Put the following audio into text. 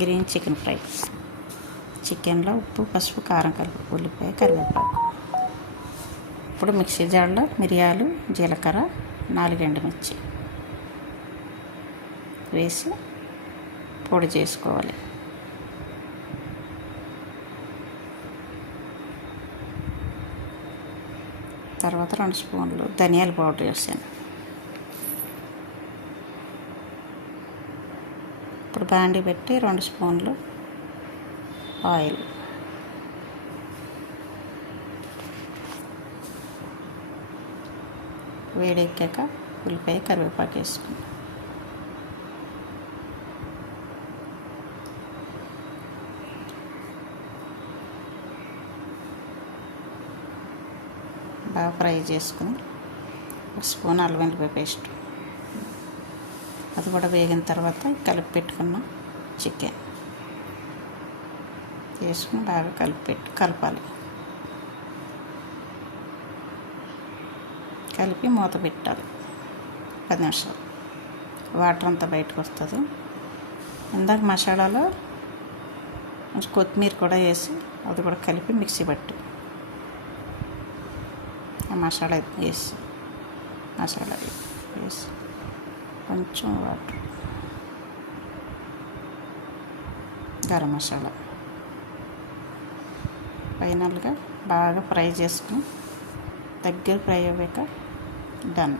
Green chicken fry. చికెన్లో ఉప్పు, పసుపు, కారం కలిపి, ఉల్లిపాయ, కరివేపాకు. ఇప్పుడు మిక్సీ జార్లో మిరియాలు, జీలకర్ర, 4 ఎండుమిర్చి వేసి పొడి చేసుకోవాలి. తర్వాత 2 స్పూన్లు ధనియాల పౌడర్ వేసాను. ఇప్పుడు బాండి పెట్టి 2 స్పూన్లు ఆయిల్, వేడెక్కాక ఉల్లిపాయ, కరివేపాకు వేసుకుంటాం. బాగా ఫ్రై చేసుకుని 1 స్పూన్ అల్లం వెల్లుల్లి పేస్ట్, అది కూడా వేగిన తర్వాత కలిపి పెట్టుకున్న చికెన్ వేసుకుని బాగా కలపాలి. కలిపి మూత పెట్టాలి 10 నిమిషాలు. వాటర్ అంతా బయటకు వస్తుంది. ఇందాక మసాలాలో కొత్తిమీర కూడా వేసి అది కూడా కలిపి మిక్సీ పట్టు. ఆ మసాలా వేసి కొంచెం వాటర్, గరం మసాలా ఫైనల్గా బాగా ఫ్రై చేసుకుని దగ్గర ఫ్రై అయ్యాక డన్.